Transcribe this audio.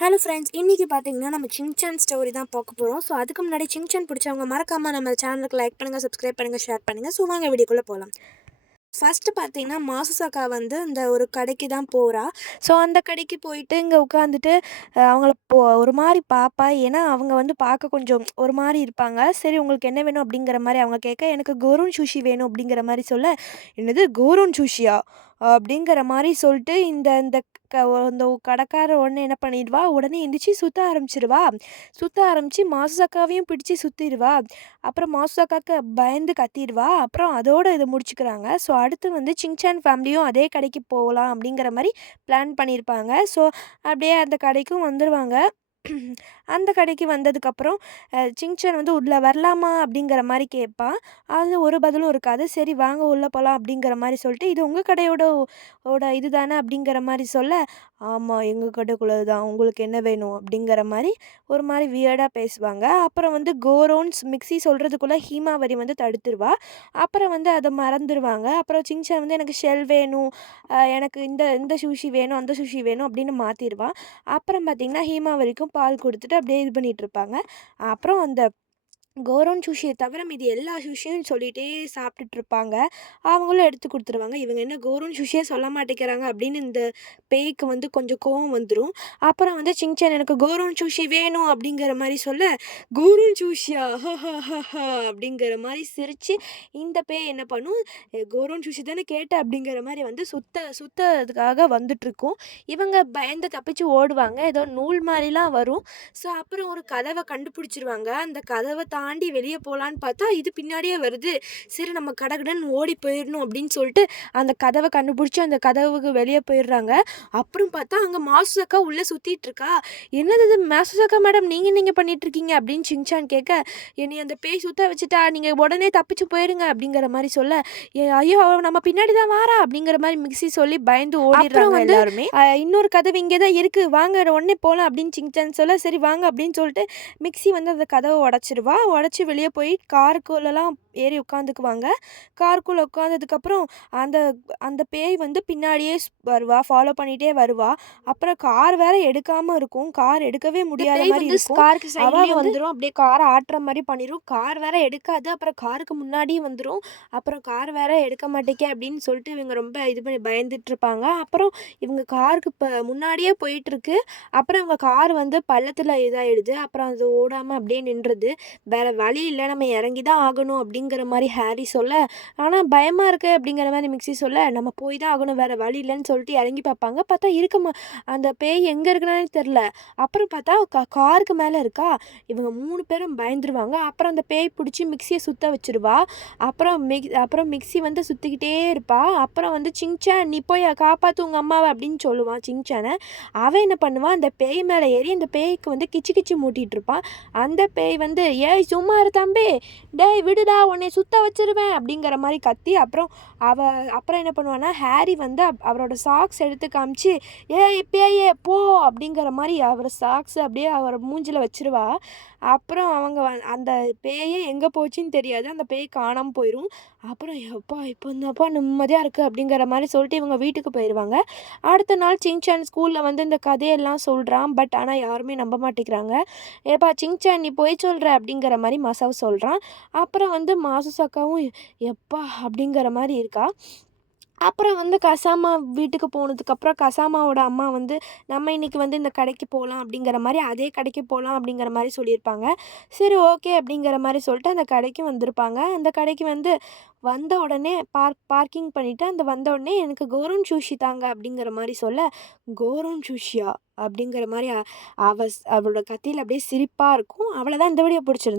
Hello friends, இன்றைக்கி பார்த்தீங்கன்னா நம்ம சின்சான் ஸ்டோரி தான் பார்க்க போகிறோம். ஸோ அதுக்கு முன்னாடி சின்சான் பிடிச்சவங்க மறக்காமல் நம்ம சேனலுக்கு லைக் பண்ணுங்கள், சப்ஸ்கிரைப் பண்ணுங்கள், ஷேர் பண்ணுங்கள். ஸோ வாங்க வீடியோக்குள்ளே போகலாம். ஃபஸ்ட்டு பார்த்தீங்கன்னா மாசுசாக்கா வந்து இந்த ஒரு கடைக்கு தான் போகிறா. ஸோ அந்த கடைக்கு போயிட்டு இங்கே உட்காந்துட்டு அவங்கள ஒரு மாதிரி பாப்பா. ஏன்னா அவங்க வந்து பார்க்க கொஞ்சம் ஒரு மாதிரி இருப்பாங்க. சரி, உங்களுக்கு என்ன வேணும் அப்படிங்கிற மாதிரி அவங்க கேட்க, எனக்கு கோரூன் சுஷி வேணும் அப்படிங்கிற மாதிரி சொல்ல, என்னது கோரூன் சுஷியா அப்படிங்கிற மாதிரி சொல்லிட்டு இந்த இந்த இந்த கடைக்கார உடனே என்ன பண்ணிடுவா, உடனே எந்திரிச்சு சுற்ற ஆரம்பிச்சிருவா. சுற்ற ஆரம்பித்து மாசுசாக்காவையும் பிடிச்சி சுற்றிடுவா. அப்புறம் மாசுசாக்காக்கு பயந்து கத்திடுவா. அப்புறம் அதோட இதை முடிச்சுக்கிறாங்க. ஸோ அடுத்து வந்து சிங்சான் ஃபேமிலியும் அதே கடைக்கு போகலாம் அப்படிங்கிற மாதிரி பிளான் பண்ணியிருப்பாங்க. ஸோ அப்படியே அந்த கடைக்கும் வந்துடுவாங்க. அந்த கடைக்கு வந்ததுக்கப்புறம் சிங்சான் வந்து உள்ளே வரலாமா அப்படிங்கிற மாதிரி கேட்பான். அது ஒரு பதிலும் இருக்காது. சரி வாங்க உள்ளே போகலாம் அப்படிங்கிற மாதிரி சொல்லிட்டு, இது உங்கள் கடையோட இது தானே அப்படிங்கிற மாதிரி சொல்ல, ஆமாம் எங்கள் கடைக்குள்ளது தான், உங்களுக்கு என்ன வேணும் அப்படிங்கிற மாதிரி ஒரு மாதிரி வியர்டாக பேசுவாங்க. அப்புறம் வந்து கோரோன்ஸ் மிக்ஸி சொல்கிறதுக்குள்ளே ஹீமாவரி வந்து தடுத்துருவா. அப்புறம் வந்து அதை மறந்துடுவாங்க. அப்புறம் சிங்சான் வந்து எனக்கு ஷெல் வேணும், எனக்கு இந்த இந்த சுஷி வேணும், அந்த சுஷி வேணும் அப்படின்னு மாற்றிடுவா. அப்புறம் பார்த்திங்கன்னா ஹீமாவரிக்கும் பால் கொடுத்துட்டு அப்படியே இது பண்ணிகிட்ருப்பாங்க. அப்புறம் அந்த கோரோன் சுஷியை தவிர மீதி எல்லா சுஷியும் சொல்லிகிட்டே சாப்பிட்டுட்ருப்பாங்க. அவங்களும் எடுத்து கொடுத்துருவாங்க. இவங்க என்ன கோரோன் சுஷியே சொல்ல மாட்டேங்கிறாங்க அப்படின்னு இந்த பேய்க்கு வந்து கொஞ்சம் கோவம் வந்துடும். அப்புறம் வந்து சிங்சான் எனக்கு கோரோன் சுஷி வேணும் அப்படிங்கிற மாதிரி சொல்ல, கோரோன் சுஷியா அப்படிங்கிற மாதிரி சிரித்து இந்த பேய் என்ன பண்ணும், கோரோன் சுஷி தானே கேட்ட அப்படிங்கிற மாதிரி வந்து சுத்ததுக்காக வந்துட்டுருக்கும். இவங்க பயந்து தப்பிச்சு ஓடுவாங்க. ஏதோ நூல் மாதிரிலாம் வரும். ஸோ அப்புறம் ஒரு கதவை கண்டுபிடிச்சிருவாங்க. அந்த கதவை தாண்டி வெளியே போகலான்னு பார்த்தா இது பின்னாடியே வருது. சரி நம்ம கடகடன்னு ஓடி போயிடணும் அப்படின்னு சொல்லிட்டு அந்த கதவை கண்டுபிடிச்சி அந்த கதவுக்கு வெளியே போயிடுறாங்க. அப்புறம் பார்த்தா அங்கே மாசுசாக்கா உள்ளே சுற்றிட்டு இருக்கா. என்னது இது மாசுசாக்கா மேடம், நீங்கள் பண்ணிகிட்ருக்கீங்க அப்படின்னு சிங்சான் கேட்க, என்னை அந்த பேய் சுத்த வச்சுட்டா, நீங்கள் உடனே தப்பிச்சு போயிடுங்க அப்படிங்கிற மாதிரி சொல்ல, ஐயோ நம்ம பின்னாடி தான் வாரா அப்படிங்கிற மாதிரி மிக்ஸி சொல்லி பயந்து ஓடிடுறாங்க எல்லாருமே. இன்னொரு கதவு இங்கே தான் இருக்குது, வாங்க உடனே போகலாம் அப்படின்னு சிங்சான் சொல்ல, சரி வாங்க அப்படின்னு சொல்லிட்டு மிக்ஸி வந்து அந்த கதவை உடச்சிருவா. உடச்சி வெளியே போய் காருக்குள்ளெல்லாம் ஏறி உட்காந்துக்குவாங்க. காருக்குள்ளே உட்காந்ததுக்கப்புறம் அந்த அந்த பேய் வந்து பின்னாடியே வருவா, ஃபாலோ பண்ணிகிட்டே வருவா. அப்புறம் கார் வேற எடுக்காமல் இருக்கும். கார் எடுக்கவே முடியாத மாதிரி இருக்கும். காருக்கு சைடில் வந்துடும், அப்படியே காரை ஆட்டுற மாதிரி பண்ணிடும். கார் வேற எடுக்காது. அப்புறம் காருக்கு முன்னாடியும் வந்துடும். அப்புறம் கார் வேற எடுக்க மாட்டேக்கே அப்படின்னு சொல்லிட்டு இவங்க ரொம்ப இது பண்ணி பயந்துட்டு இருப்பாங்க. அப்புறம் இவங்க காருக்கு இப்போ முன்னாடியே போயிட்டுருக்கு. அப்புறம் இவங்க கார் வந்து பள்ளத்தில் இதாகிடுது. அப்புறம் அது ஓடாமல் அப்படியே நின்றுது. வேறு வழி இல்லை, நம்ம இறங்கி தான் ஆகணும் அப்படிங்கிற மாதிரி ஹாரி சொல்ல, ஆனால் பயமாக இருக்குது அப்படிங்கிற மாதிரி மிக்ஸி சொல்ல, நம்ம போய் தான் ஆகணும், வேறு வழி இல்லைன்னு சொல்லிட்டு இறங்கி பார்ப்பாங்க. பார்த்தா இருக்குமா அந்த பேய் எங்கே இருக்குன்னு தெரில. அப்புறம் பார்த்தா காருக்கு மேலே இருக்கா. இவங்க 3 பேரும் பயந்துருவாங்க. அப்புறம் அந்த பேய் பிடிச்சி மிக்ஸியை சுற்ற வச்சுருவா. அப்புறம் மிக்ஸி வந்து சுற்றிக்கிட்டே இருப்பா. அப்புறம் வந்து சிங்சான் நீ போய் காப்பாற்று உங்கள் அம்மாவை அப்படின்னு சொல்லுவான் சிங்சானை. அவன் என்ன பண்ணுவான், அந்த பேய் மேலே ஏறி அந்த பேய்க்கு வந்து கிச்சு கிச்சு மூட்டிகிட்டு இருப்பான். அந்த பேய் வந்து ஏய் சும்மா இரு தம்பி, டேய் விடுடா உன்னை சுத்த வச்சிருவேன் அப்படிங்கிற மாதிரி கத்தி, அப்புறம் என்ன பண்ணுவான்னா ஹாரி வந்து அவரோட சாக்ஸ் எடுத்து காமிச்சு, ஏய் பேயே போ அப்படிங்கிற மாதிரி அவர் சாக்ஸ் அப்படியே அவர் மூஞ்சில் வச்சிருவா. அப்புறம் அவங்க அந்த பேயே எங்கே போச்சுன்னு தெரியாது. அந்த பேய் காணாமல் போயிடும். அப்புறம் எப்பா இப்போ இந்தப்பா நிம்மதியாக இருக்குது அப்படிங்கிற மாதிரி சொல்லிட்டு இவங்க வீட்டுக்கு போயிடுவாங்க. அடுத்த நாள் சிங்சான் ஸ்கூலில் வந்து இந்த கதையெல்லாம் சொல்கிறான். பட் ஆனால் யாருமே நம்ப மாட்டேங்கிறாங்க. ஏப்பா சிங்சான் நீ போய் சொல்கிற அப்படிங்கிற மாதிரி மசாவ் சொல்கிறான். அப்புறம் வந்து மாசுசாக்காவும் எப்பா அப்படிங்கிற மாதிரி இருக்கா. அப்புறம் வந்து கசாமா வீட்டுக்கு போனதுக்கப்புறம் கசாமாவோட அம்மா வந்து நம்ம இன்றைக்கி வந்து இந்த கடைக்கு போகலாம் அப்படிங்கிற மாதிரி, அதே கடைக்கு போகலாம் அப்படிங்கிற மாதிரி சொல்லியிருப்பாங்க. சரி ஓகே அப்படிங்கிற மாதிரி சொல்லிட்டு அந்த கடைக்கு வந்திருப்பாங்க. அந்த கடைக்கு வந்து வந்த உடனே பார்க்கிங் பண்ணிவிட்டு வந்த உடனே எனக்கு கோரோன் சுஷி தாங்க அப்படிங்கிற மாதிரி சொல்ல, கோரோன் சுஷியா அப்படிங்கிற மாதிரி அவளோட கத்தியில் அப்படியே சிரிப்பாக இருக்கும். அவ்வளோதான். இந்த வீடியோ பிடிச்சிருந்து